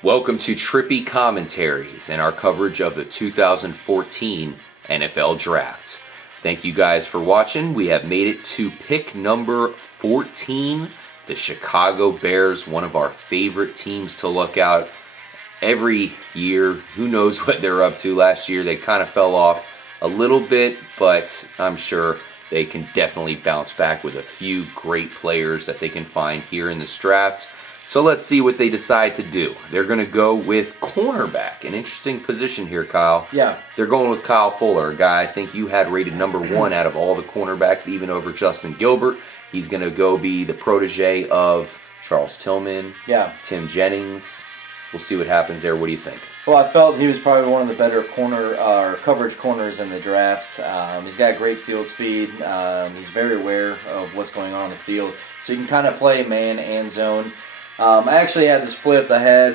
Welcome to Trippy Commentaries and our coverage of the 2014 NFL Draft. Thank you guys for watching. We have made it to pick number 14, the Chicago Bears, one of our favorite teams to look out every year. Who knows what they're up to? Last year they kind of fell off a little bit, but I'm sure they can definitely bounce back with a few great players that they can find here in this draft. So let's see what they decide to do. They're going to go with cornerback, an interesting position here, Kyle. Yeah. They're going with Kyle Fuller, a guy I think you had rated number one out of all the cornerbacks, even over Justin Gilbert. He's going to go be the protege of Charles Tillman, Tim Jennings. We'll see what happens there. What do you think? Well, I felt he was probably one of the better coverage corners in the draft. He's got great field speed. He's very aware of what's going on the field. So you can kind of play man and zone. I actually had this flipped. I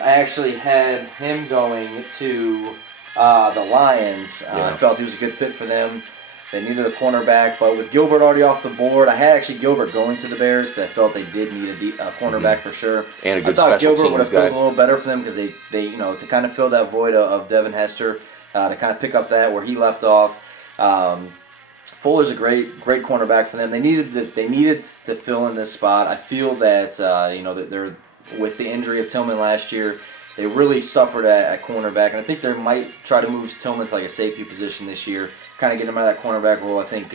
actually had him going to the Lions. I felt he was a good fit for them. They needed a cornerback, but with Gilbert already off the board, I had actually Gilbert going to the Bears because I felt they did need a cornerback for sure. And a good I thought special Gilbert would have teams guy. filled a little better for them because they to kind of fill that void of Devin Hester, to kind of pick up that where he left off. Fuller's a great cornerback for them. They needed to fill in this spot. I feel that that they're with the injury of Tillman last year, they really suffered at cornerback, and I think they might try to move Tillman to like a safety position this year, kind of get him out of that cornerback role. I think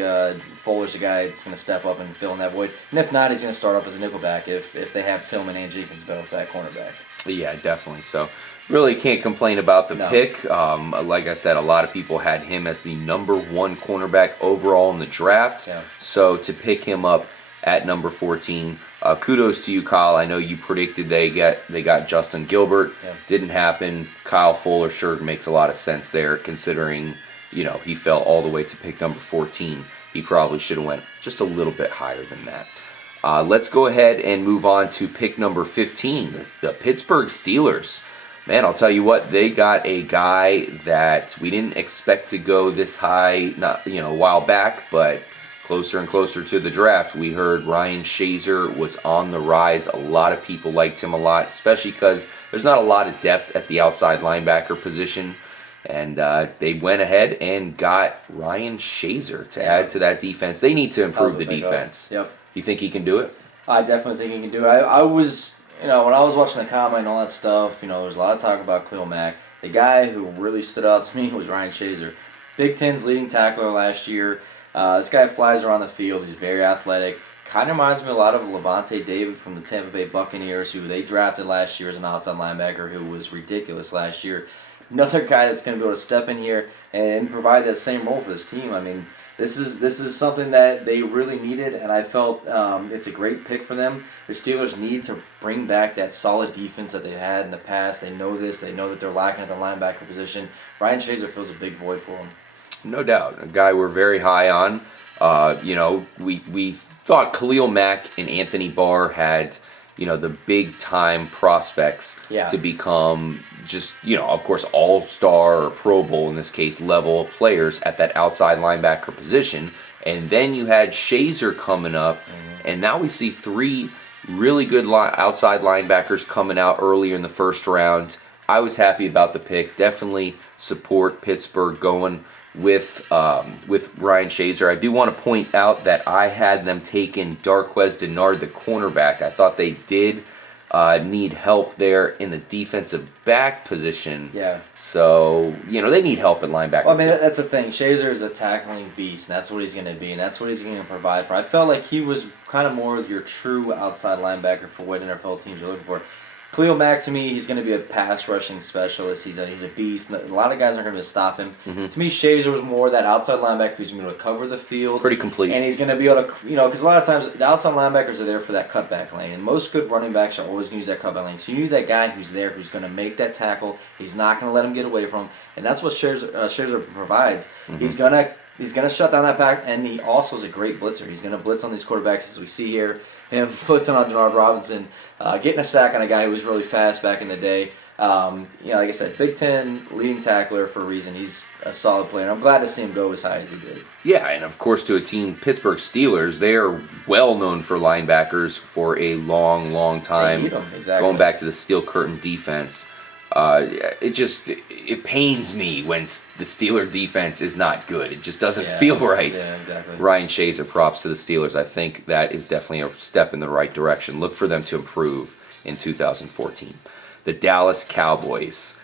Fuller's the guy that's going to step up and fill in that void, and if not, he's going to start off as a nickelback if they have Tillman and Jenkins better with that cornerback. Yeah, definitely. So really can't complain about the pick. Like I said, a lot of people had him as the number one cornerback overall in the draft. Yeah. So to pick him up at number 14, kudos to you, Kyle. I know you predicted they got Justin Gilbert. Yeah. Didn't happen. Kyle Fuller sure makes a lot of sense there, considering he fell all the way to pick number 14. He probably should have went just a little bit higher than that. Let's go ahead and move on to pick number 15, the Pittsburgh Steelers. Man, I'll tell you what, they got a guy that we didn't expect to go this high, a while back, but closer and closer to the draft, we heard Ryan Shazier was on the rise. A lot of people liked him a lot, especially because there's not a lot of depth at the outside linebacker position. And they went ahead and got Ryan Shazier to add to that defense. They need to improve the defense. Yep. You think he can do it? I definitely think he can do it. I was, when I was watching the combine and all that stuff, there was a lot of talk about Khalil Mack. The guy who really stood out to me was Ryan Shazier. Big Ten's leading tackler last year. This guy flies around the field. He's very athletic. Kind of reminds me a lot of Levante David from the Tampa Bay Buccaneers, who they drafted last year as an outside linebacker who was ridiculous last year. Another guy that's going to be able to step in here and provide that same role for this team. I mean, this is something that they really needed, and I felt it's a great pick for them. The Steelers need to bring back that solid defense that they've had in the past. They know this. They know that they're lacking at the linebacker position. Ryan Shazier fills a big void for them. No doubt. A guy we're very high on. We thought Khalil Mack and Anthony Barr had, the big-time prospects to become just, of course, all-star or Pro Bowl, in this case, level players at that outside linebacker position. And then you had Shazier coming up, and now we see three really good outside linebackers coming out earlier in the first round. I was happy about the pick. Definitely support Pittsburgh going with Ryan Shazier. I do want to point out that I had them taking Darqueze Dennard, the cornerback. I thought they did need help there in the defensive back position. Yeah. So, they need help at linebacker. Well, I mean, that's the thing. Shazier is a tackling beast, and that's what he's going to be, and that's what he's going to provide for. I felt like he was kind of more of your true outside linebacker for what NFL teams are looking for. Khalil Mack, to me, he's going to be a pass rushing specialist. He's a beast. A lot of guys aren't going to stop him. Mm-hmm. To me, Shazier was more that outside linebacker who's going to be able to cover the field. Pretty complete. And he's going to be able to, because a lot of times the outside linebackers are there for that cutback lane. And most good running backs are always going to use that cutback lane. So you need that guy who's there who's going to make that tackle. He's not going to let him get away from him. And that's what Shazier provides. Mm-hmm. He's going to shut down that back, and he also is a great blitzer. He's going to blitz on these quarterbacks, as we see here. Him blitzing on Denard Robinson, getting a sack on a guy who was really fast back in the day. Like I said, Big Ten leading tackler for a reason. He's a solid player. And I'm glad to see him go as high as he did. Yeah, and of course to a team, Pittsburgh Steelers, they are well known for linebackers for a long, long time. They need them, exactly. Going back to the Steel Curtain defense, it pains me when the Steeler defense is not good. It just doesn't feel right. Yeah, exactly. Ryan Shazier, props to the Steelers. I think that is definitely a step in the right direction. Look for them to improve in 2014. The Dallas Cowboys.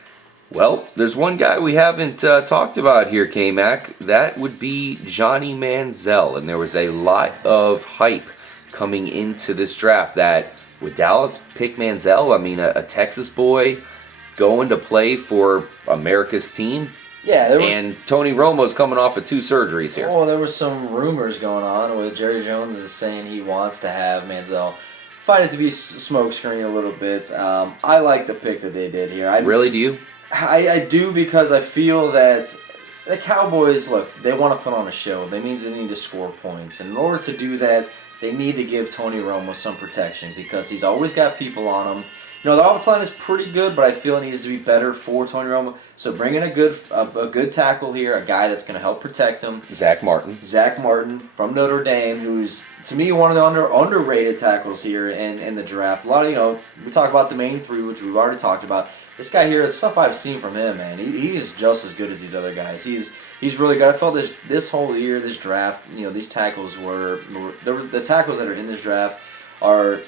Well, there's one guy we haven't talked about here, K-Mac. That would be Johnny Manziel. And there was a lot of hype coming into this draft that would Dallas pick Manziel? I mean, a Texas boy going to play for America's team? Yeah, and Tony Romo's coming off of 2 surgeries here. Oh, there was some rumors going on with Jerry Jones is saying he wants to have Manziel. Find it to be smokescreen a little bit. I like the pick that they did here. Really, do you? I do because I feel that the Cowboys, look, they want to put on a show. That means they need to score points. And in order to do that, they need to give Tony Romo some protection because he's always got people on him. The offensive line is pretty good, but I feel it needs to be better for Tony Romo. So bring in a good tackle here, a guy that's going to help protect him. Zack Martin from Notre Dame, who's, to me, one of the underrated tackles here in the draft. A lot of, we talk about the main 3, which we've already talked about. This guy here, the stuff I've seen from him, man, he is just as good as these other guys. He's really good. I felt this whole year, this draft, these tackles the tackles that are in this draft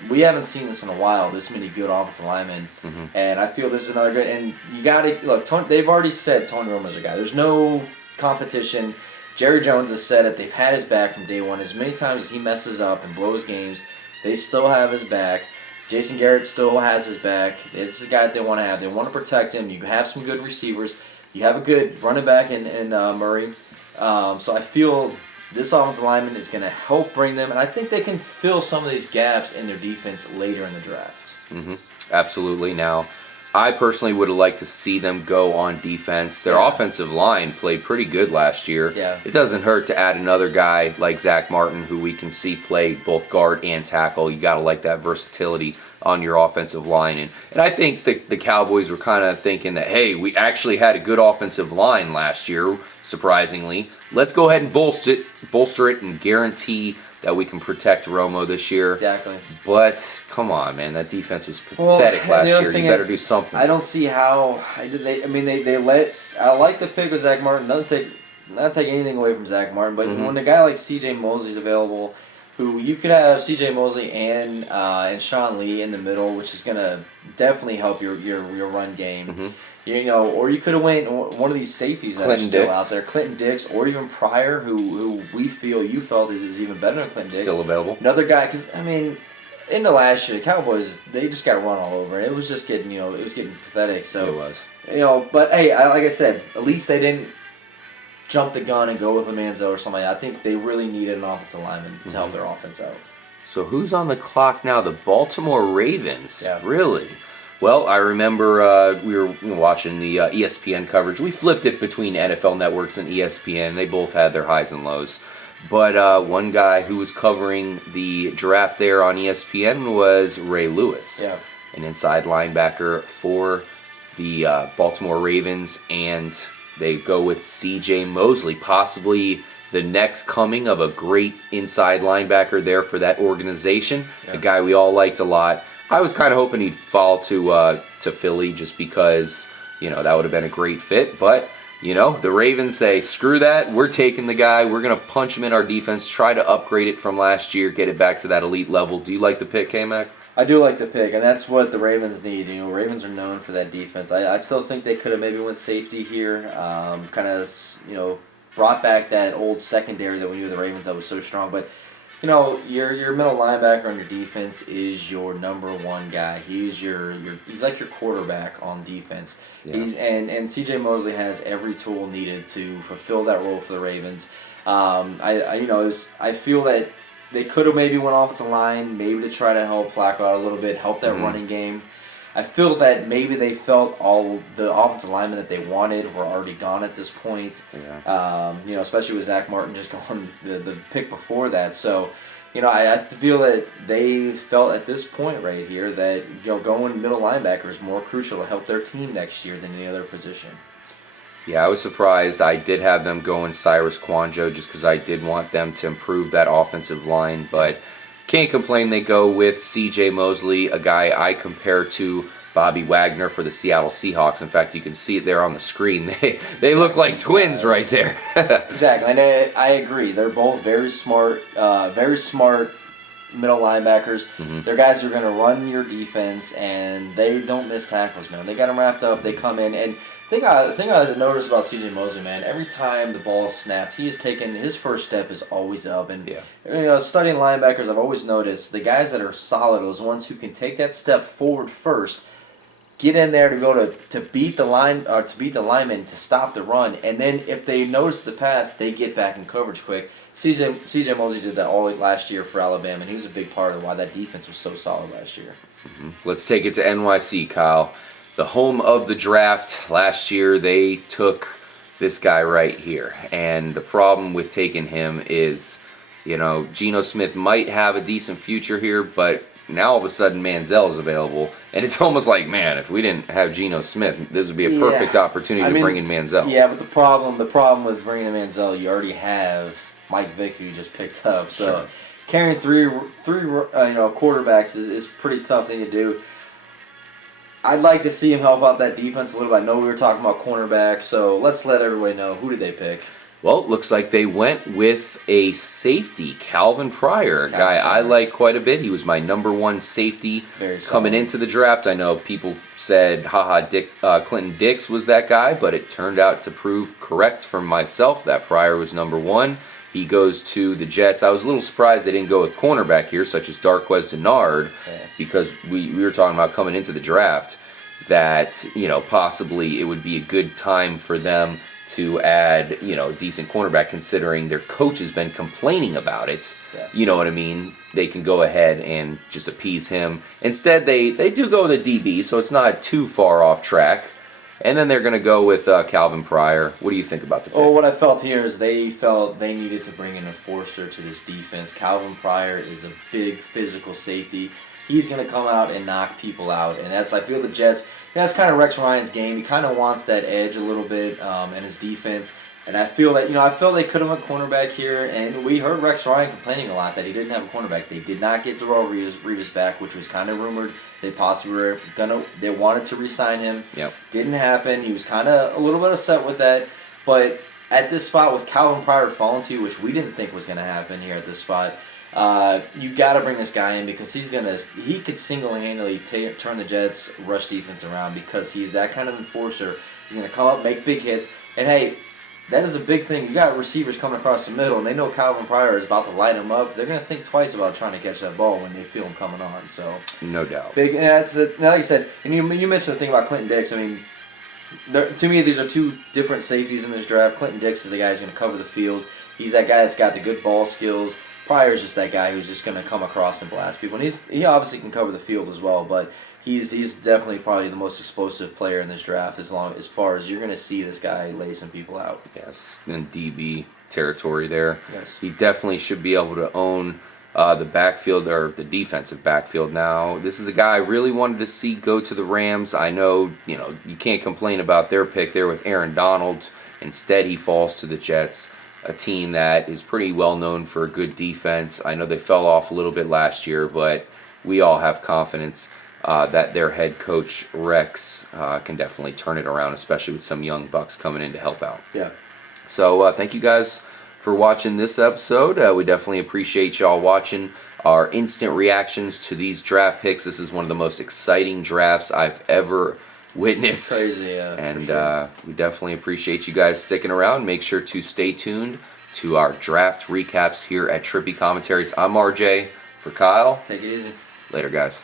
we haven't seen this in a while, this many good offensive linemen. Mm-hmm. And I feel this is another good, and you got to, look, they've already said Tony Romo's a guy. There's no competition. Jerry Jones has said it. They've had his back from day one. As many times as he messes up and blows games, they still have his back. Jason Garrett still has his back. This is a guy that they want to have. They want to protect him. You have some good receivers. You have a good running back in Murray. So I feel this offensive lineman is going to help bring them, and I think they can fill some of these gaps in their defense later in the draft. Mm-hmm. Absolutely. Now, I personally would have liked to see them go on defense. Their offensive line played pretty good last year. Yeah. It doesn't hurt to add another guy like Zack Martin, who we can see play both guard and tackle. You got to like that versatility on your offensive line. And I think the Cowboys were kind of thinking that, hey, we actually had a good offensive line last year, surprisingly. Let's go ahead and bolster it and guarantee that we can protect Romo this year. Exactly. But, come on, man, that defense was pathetic last year. You better do something. I don't see how. I like the pick with Zack Martin. Not take anything away from Zack Martin, but when a guy like CJ Mosley's available, who you could have CJ Mosley and Sean Lee in the middle, which is going to definitely help your run game. Mm-hmm. Or you could have went one of these safeties that are still out there, Clinton Dix, or even Pryor, who you felt is even better than Clinton Dix. Still available. Another guy, because in the last year, the Cowboys, they just got run all over, and it was just getting pathetic. So it was. But hey, like I said, at least they didn't jump the gun and go with a Manziel or something. I think they really needed an offensive lineman to help their offense out. So who's on the clock now? The Baltimore Ravens. Yeah. Really? Well, I remember we were watching the ESPN coverage. We flipped it between NFL networks and ESPN. They both had their highs and lows. But one guy who was covering the draft there on ESPN was Ray Lewis, an inside linebacker for the Baltimore Ravens. And they go with CJ Mosley, possibly the next coming of a great inside linebacker there for that organization, a guy we all liked a lot. I was kind of hoping he'd fall to Philly just because, that would have been a great fit. But, the Ravens say, screw that. We're taking the guy. We're going to punch him in our defense, try to upgrade it from last year, get it back to that elite level. Do you like the pick, K-Mac? I do like the pick, and that's what the Ravens need. Ravens are known for that defense. I still think they could have maybe went safety here, brought back that old secondary that we knew the Ravens that was so strong. But your middle linebacker on your defense is your number one guy. He's like your quarterback on defense. Yeah. And CJ Mosley has every tool needed to fulfill that role for the Ravens. I feel that they could have maybe went offensive line, maybe to try to help Flacco out a little bit, help that running game. I feel that maybe they felt all the offensive linemen that they wanted were already gone at this point. Yeah. Especially with Zack Martin just going the pick before that. So, I feel that they felt at this point right here that going middle linebacker is more crucial to help their team next year than any other position. Yeah, I was surprised. I did have them going Cyrus Kwanjo just because I did want them to improve that offensive line, but can't complain. They go with CJ Mosley, a guy I compare to Bobby Wagner for the Seattle Seahawks. In fact, you can see it there on the screen. They look like twins right there. Exactly, and I agree. They're both very smart middle linebackers. Mm-hmm. They're guys who are going to run your defense, and they don't miss tackles, man. They got them wrapped up. They come in, and the thing I noticed about CJ Mosley, man, every time the ball is snapped, his first step is always up. And studying linebackers, I've always noticed the guys that are solid are those ones who can take that step forward first, get in there to go to beat the lineman to stop the run, and then if they notice the pass, they get back in coverage quick. CJ Mosley did that all last year for Alabama, and he was a big part of why that defense was so solid last year. Mm-hmm. Let's take it to NYC, Kyle. The home of the draft last year, they took this guy right here. And the problem with taking him is, Geno Smith might have a decent future here, but now all of a sudden Manziel's available. And it's almost like, man, if we didn't have Geno Smith, this would be a perfect opportunity to bring in Manziel. Yeah, but the problem with bringing in Manziel, you already have Mike Vick, who you just picked up. So carrying three quarterbacks is a pretty tough thing to do. I'd like to see him help out that defense a little bit. I know we were talking about cornerbacks, so let's let everybody know. Who did they pick? Well, it looks like they went with a safety, Calvin Pryor, a guy I like quite a bit. He was my number one safety coming into the draft. I know people said, Clinton Dix was that guy, but it turned out to prove correct for myself that Pryor was number one. He goes to the Jets. I was a little surprised they didn't go with cornerback here, such as Darqueze Dennard, because we were talking about coming into the draft that, possibly it would be a good time for them to add, a decent cornerback considering their coach has been complaining about it. Yeah. You know what I mean? They can go ahead and just appease him. Instead, they do go with a DB, so it's not too far off track. And then they're going to go with Calvin Pryor. What do you think about the pick? Oh, what I felt here is they felt they needed to bring an enforcer to this defense. Calvin Pryor is a big physical safety. He's going to come out and knock people out. And I feel the Jets, that's kind of Rex Ryan's game. He kind of wants that edge a little bit in his defense. And I feel that, I felt they could have went cornerback here. And we heard Rex Ryan complaining a lot that he didn't have a cornerback. They did not get Darrelle Revis back, which was kind of rumored. They possibly they wanted to re-sign him. Yep. Didn't happen. He was kind of a little bit upset with that. But at this spot with Calvin Pryor falling to you, which we didn't think was going to happen here at this spot, you got to bring this guy in because he could single-handedly turn the Jets' rush defense around because he's that kind of enforcer. He's going to come up, make big hits, and hey, that is a big thing. You got receivers coming across the middle, and they know Calvin Pryor is about to light them up. They're going to think twice about trying to catch that ball when they feel him coming on. So no doubt. Big. And like you said, and you mentioned the thing about Clinton Dix. I mean, to me, these are two different safeties in this draft. Clinton Dix is the guy who's going to cover the field. He's that guy that's got the good ball skills. Pryor's just that guy who's just going to come across and blast people. And he obviously can cover the field as well, but he's definitely probably the most explosive player in this draft as far as you're going to see this guy lay some people out. Yes, in DB territory there. Yes. He definitely should be able to own the backfield or the defensive backfield now. This is a guy I really wanted to see go to the Rams. I know, you can't complain about their pick there with Aaron Donald. Instead, he falls to the Jets, a team that is pretty well known for a good defense. I know they fell off a little bit last year, but we all have confidence that their head coach, Rex, can definitely turn it around, especially with some young bucks coming in to help out. Yeah. So thank you guys for watching this episode. We definitely appreciate y'all watching our instant reactions to these draft picks. This is one of the most exciting drafts I've ever witnessed. Crazy, yeah. And we definitely appreciate you guys sticking around. Make sure to stay tuned to our draft recaps here at Trippy Commentaries. I'm RJ for Kyle. Take it easy. Later, guys.